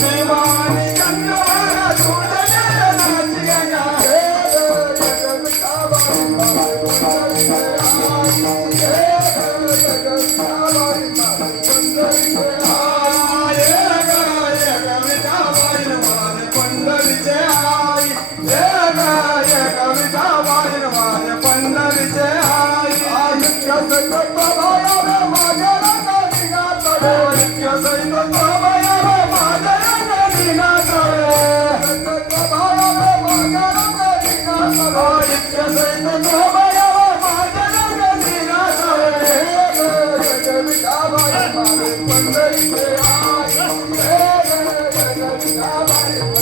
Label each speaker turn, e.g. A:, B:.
A: Devani
B: Bye.